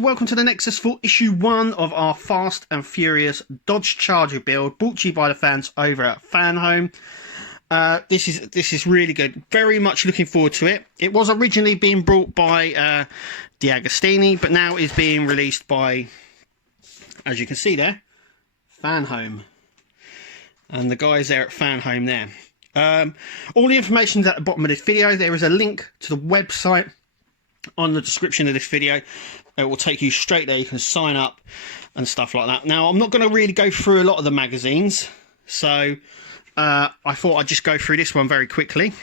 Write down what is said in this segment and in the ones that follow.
welcome to the Nexus for issue 1 of our Fast and Furious Dodge Charger build, brought to you by the fans over at Fan Home. This is really good. Very much looking forward to it. It was originally being brought by D'Agostini, but now is being released by, as you can see there, Fan Home. And the guys there at Fan Home there. All the information is at the bottom of this video. There is a link to the website on the description of this video. It will take you straight there. You can sign up and stuff like that. Now, I'm not going to really go through a lot of the magazines, so I thought I'd just go through this one very quickly,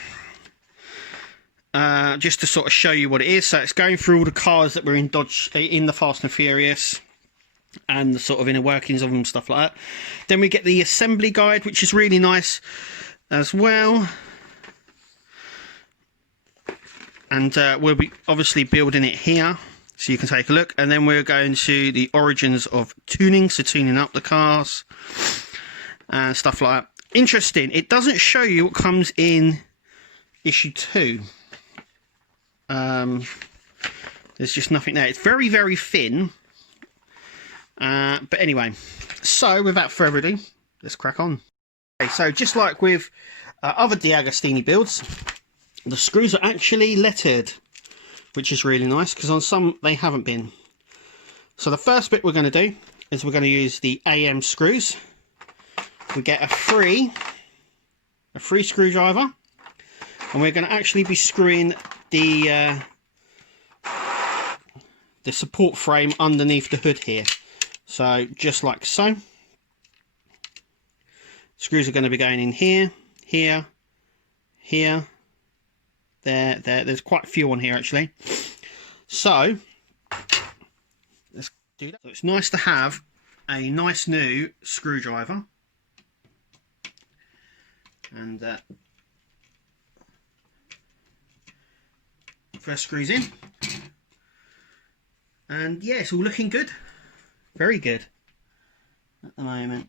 just to sort of show you what it is. So it's going through all the cars that were in Dodge, in the Fast and Furious, and the sort of inner workings of them, stuff like that. Then we get the assembly guide, which is really nice as well. And we'll be obviously building it here, so you can take a look. And then we're going to the origins of tuning, so tuning up the cars and stuff like that. Interesting, it doesn't show you what comes in issue 2. There's just nothing there. It's very, very thin. But anyway, so without further ado, let's crack on. Okay, so just like with other D'Agostini builds, the screws are actually lettered, which is really nice, because on some they haven't been. So the first bit we're going to do is we're going to use the AM screws. We get a free screwdriver, and we're going to actually be screwing the support frame underneath the hood here. So just like so. Screws are going to be going in here, here, here. There's quite a few on here actually. So let's do that. So it's nice to have a nice new screwdriver, and first screws in, and yeah, it's all looking good, very good at the moment.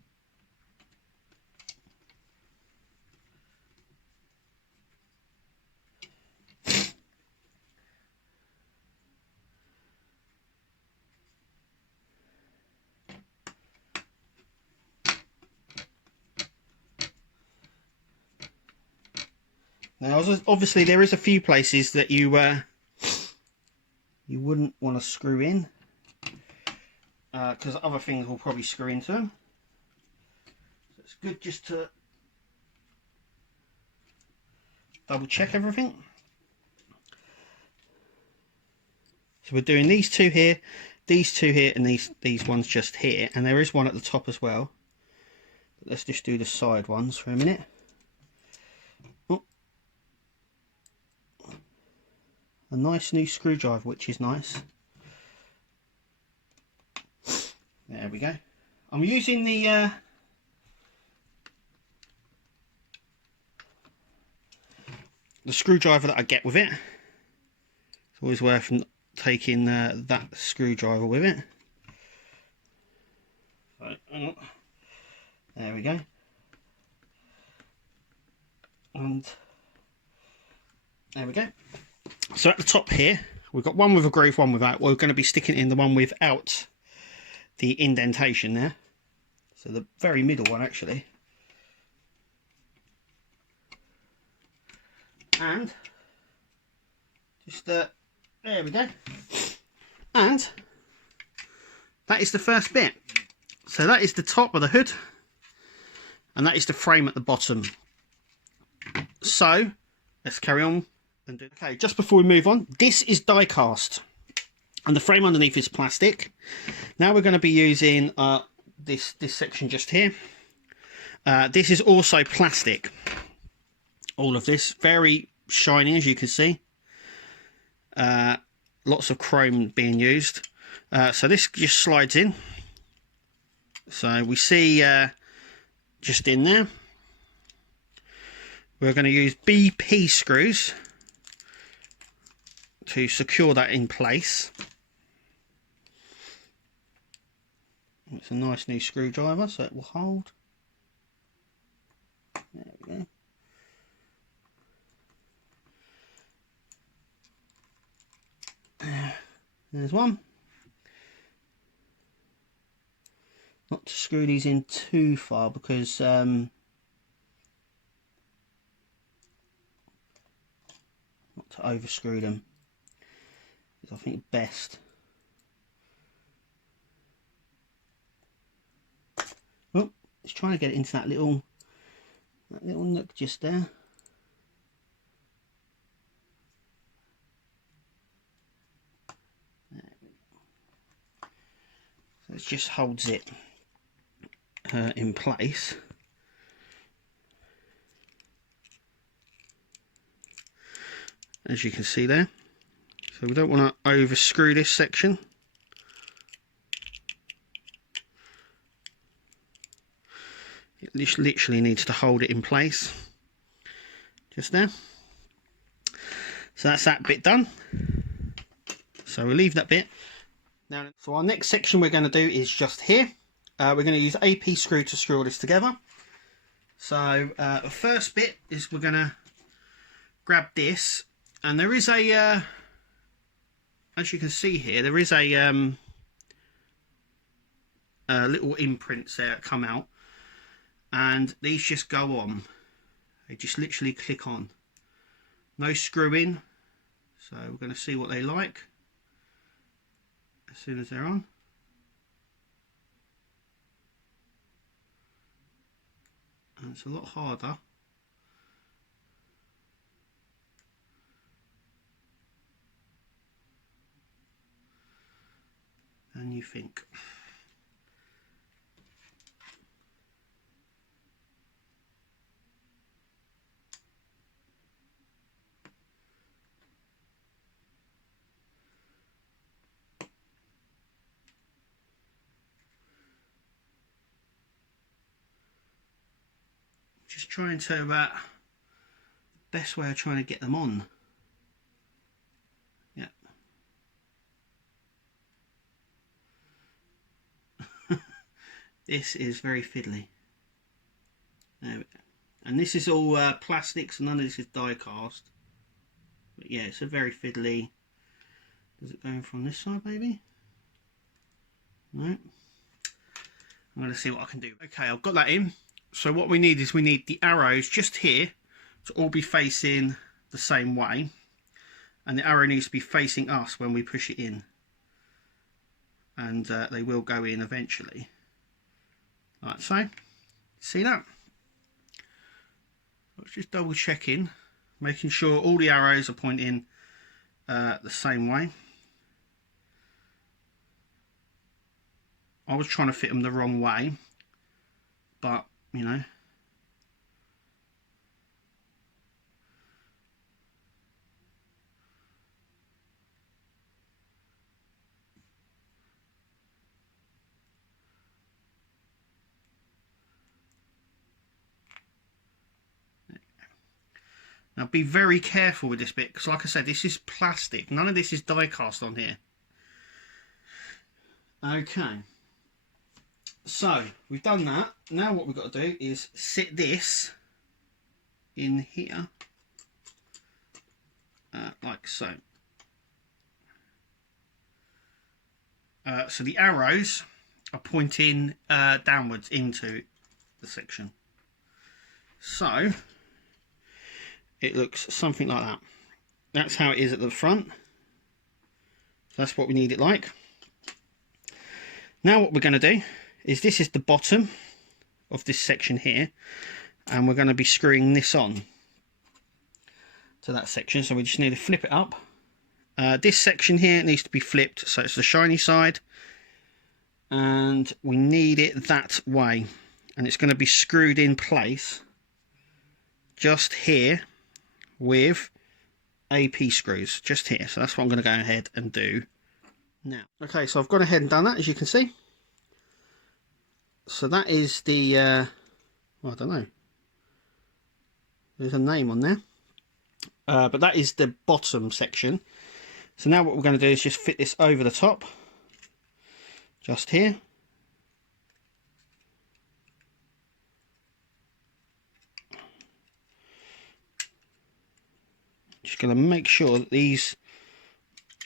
Now, obviously, there is a few places that you wouldn't want to screw in, because other things will probably screw into them. So it's good just to double check everything. So we're doing these two here, and these ones just here, and there is one at the top as well. But let's just do the side ones for a minute. A nice new screwdriver, which is nice. There we go. I'm using the screwdriver that I get with it. It's always worth taking that screwdriver with it. So, there we go. And there we go. So at the top here, we've got one with a groove, one without. We're going to be sticking in the one without the indentation there. So the very middle one, actually. And just, there we go. And that is the first bit. So that is the top of the hood, and that is the frame at the bottom. So let's carry on. Okay, just before we move on, this is die cast, and the frame underneath is plastic. Now we're going to be using this section just here. This is also plastic. All of this very shiny, as you can see. Lots of chrome being used. So this just slides in. So we see just in there. We're going to use BP screws to secure that in place. It's a nice new screwdriver, so it will hold. There we go. There's one. not to screw these in too far, because not to over screw them. I think best. Oh, it's trying to get it into that little nook just there. So it just holds it in place. As you can see there. So we don't want to over screw this section. It literally needs to hold it in place. Just there. So that's that bit done. So we'll leave that bit. Now, so our next section we're going to do is just here. We're going to use AP screw to screw all this together. So the first bit is we're going to grab this, and there is a, as you can see here, there is a little imprints there that come out, and these just go on. They just literally click on. No screwing. So we're going to see what they like as soon as they're on. And it's a lot harder than you think. Just trying to the best way of trying to get them on. Yeah. This is very fiddly. There we go. And this is all plastic, so none of this is die cast. But yeah, it's a very fiddly. Does it go in from this side, maybe? No. I'm going to see what I can do. Okay, I've got that in. So what we need is we need the arrows just here to all be facing the same way, and the arrow needs to be facing us when we push it in, and they will go in eventually, like so. See that? Let's just double checking, making sure all the arrows are pointing the same way. I was trying to fit them the wrong way, but you know, now be very careful with this bit, because like I said, this is plastic. None of this is die cast on here. Okay, so we've done that. Now what we've got to do is sit this in here, like so. So the arrows are pointing downwards into the section. So it looks something like that. That's how it is at the front. That's what we need it like. Now what we're going to do is, this is the bottom of this section here, and we're going to be screwing this on to that section. So we just need to flip it up. This section here needs to be flipped so it's the shiny side, and we need it that way, and it's going to be screwed in place just here with AP screws, just here. So that's what I'm going to go ahead and do now. Okay, so I've gone ahead and done that, as you can see. So that is the well, I don't know, there's a name on there, but that is the bottom section. So now what we're going to do is just fit this over the top, just here. Just going to make sure that these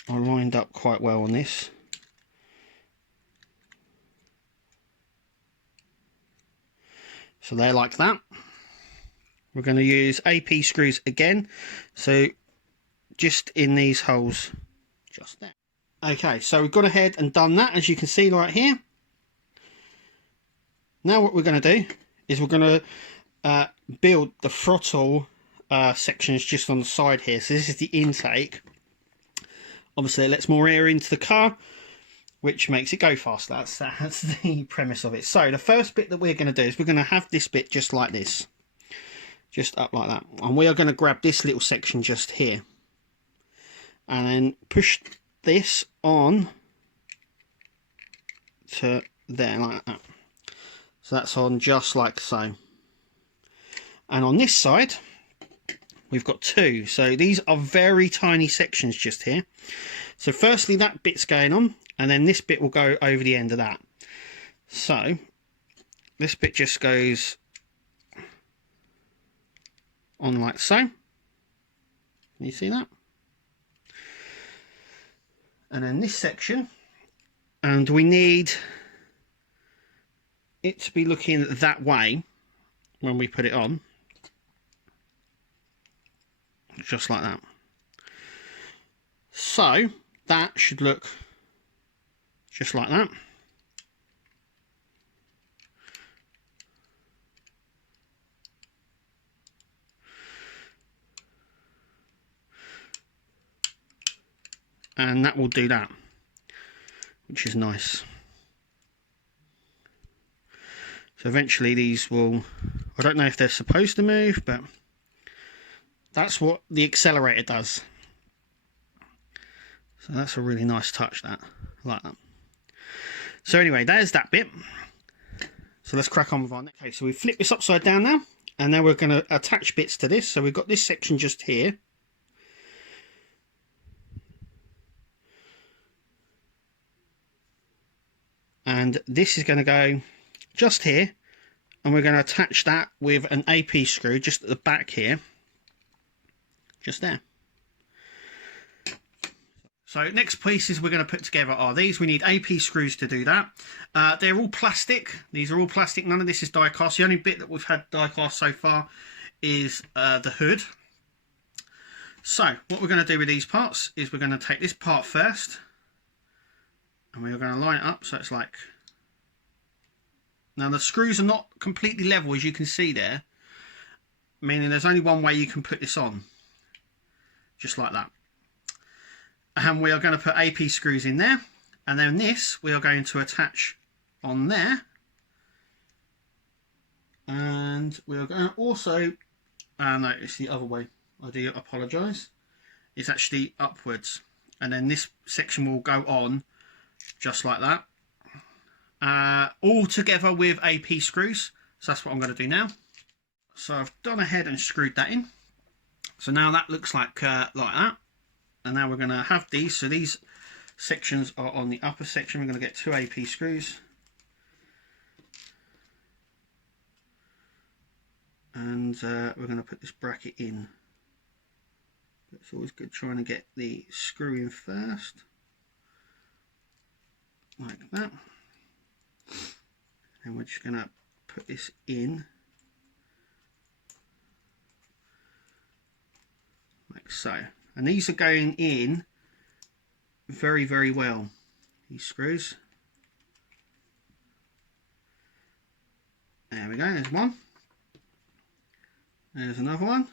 are lined up quite well on this. So they're like that. We're going to use AP screws again, so just in these holes just there. Okay, so we've gone ahead and done that, as you can see right here. Now what we're going to do is we're going to build the throttle sections just on the side here. So this is the intake. Obviously it lets more air into the car, which makes it go faster. That's the premise of it. So the first bit that we're going to do is we're going to have this bit just like this, just up like that, and we are going to grab this little section just here and then push this on to there like that. So that's on just like so. And on this side we've got two, so these are very tiny sections just here. So firstly that bit's going on, and then this bit will go over the end of that. So this bit just goes on like so. Can you see that? And then this section, and we need it to be looking that way when we put it on, just like that. So that should look just like that. And that will do that, which is nice. So eventually these will, I don't know if they're supposed to move, but that's what the accelerator does. So that's a really nice touch, that. I like that. So anyway, there's that bit. So let's crack on with our next. Okay, so we flip this upside down now, and then we're going to attach bits to this. So we've got this section just here. And this is going to go just here, and we're going to attach that with an AP screw just at the back here, just there. So next pieces we're going to put together are these. We need AP screws to do that. They're all plastic. These are all plastic. None of this is die cast. The only bit that we've had die cast so far is the hood. So what we're going to do with these parts is we're going to take this part first, and we're going to line it up so it's like, now the screws are not completely level, as you can see there, meaning there's only one way you can put this on, just like that. And we are going to put AP screws in there, and then this we are going to attach on there, and we are going to also, no, it's the other way, I do apologise, it's actually upwards, and then this section will go on just like that, all together with AP screws. So that's what I'm going to do now. So I've gone ahead and screwed that in, so now that looks like that. And now we're going to have these, so these sections are on the upper section. We're going to get two AP screws, and we're going to put this bracket in. It's always good trying to get the screw in first, like that. And we're just going to put this in like so. And these are going in very, very well, these screws. There we go, there's one. There's another one.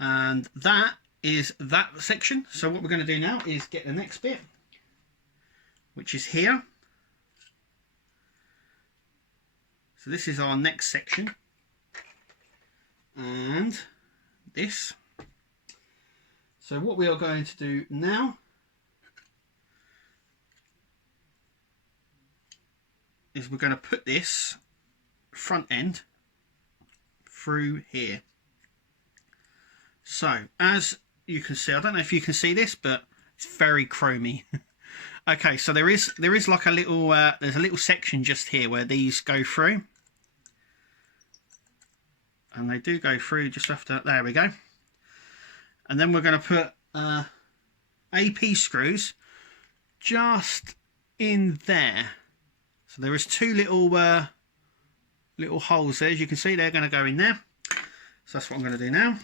And that is that section. So what we're going to do now is get the next bit, which is here. So this is our next section, and this. So what we are going to do now is we're going to put this front end through here. So as you can see, I don't know if you can see this, but it's very chromy. Okay, so there is like a little there's a little section just here where these go through, and they do go through just after. There we go. And then we're going to put AP screws just in there. So there is two little little holes there. As you can see, they're going to go in there. So that's what I'm going to do now.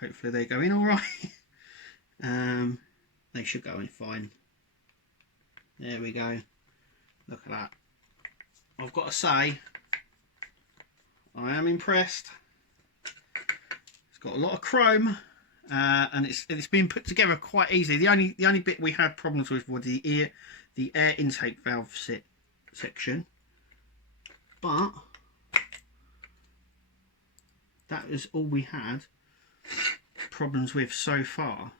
Hopefully they go in all right. They should go in fine. There we go. Look at that. I've got to say, I am impressed. It's got a lot of chrome, and it's been put together quite easily. The only bit we had problems with was the air intake valve section, but that is all we had problems with so far.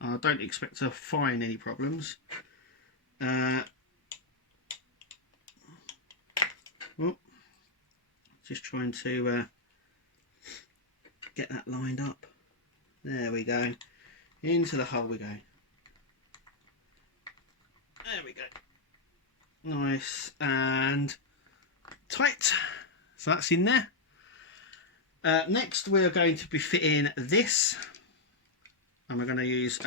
I don't expect to find any problems. Well, just trying to get that lined up. There we go. Into the hole we go. There we go. Nice and tight. So that's in there. Next we're going to be fitting this, and we're going to use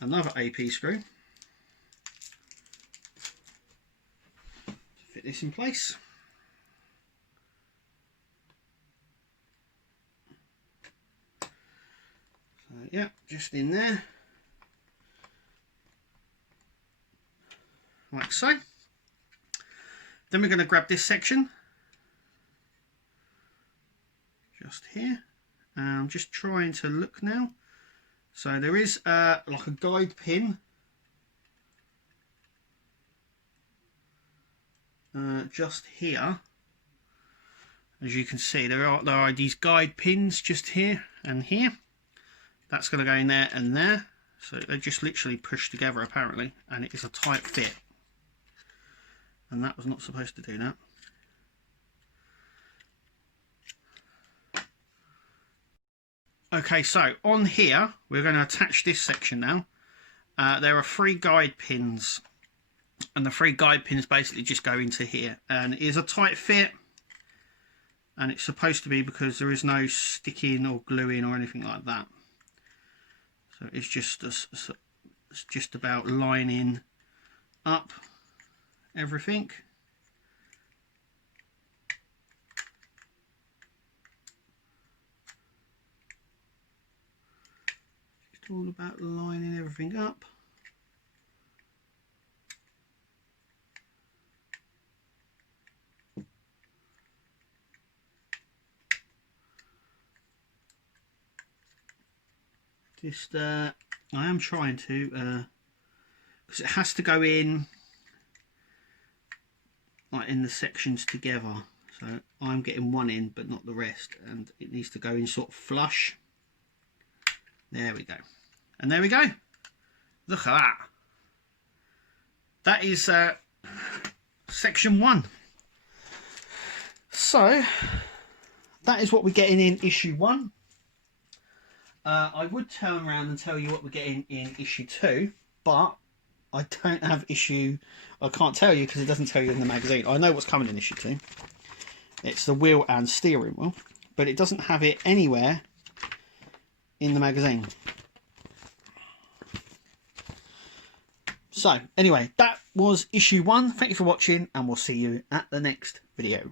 another AP screw to fit this in place. So yeah, just in there, like so. Then we're going to grab this section just here. I'm just trying to look now. So there is like a guide pin just here. As you can see, there are these guide pins just here and here. That's going to go in there and there. So they just literally push together apparently, and it is a tight fit. And that was not supposed to do that. Okay, so on here we're going to attach this section now. There are 3 guide pins, and the 3 guide pins basically just go into here, and it is a tight fit, and it's supposed to be because there is no sticking or gluing or anything like that. So it's just about lining up everything. Just all about lining everything up. Just I am trying to because it has to go in like in the sections together, so I'm getting one in but not the rest, and it needs to go in sort of flush. There we go, and there we go. Look at that. That is section 1. So that is what we're getting in issue 1. I would turn around and tell you what we're getting in issue 2, but I don't have issue. I can't tell you because it doesn't tell you in the magazine. I know what's coming in issue 2. It's the wheel and steering wheel, but it doesn't have it anywhere in the magazine. So anyway, that was issue 1. Thank you for watching, and we'll see you at the next video.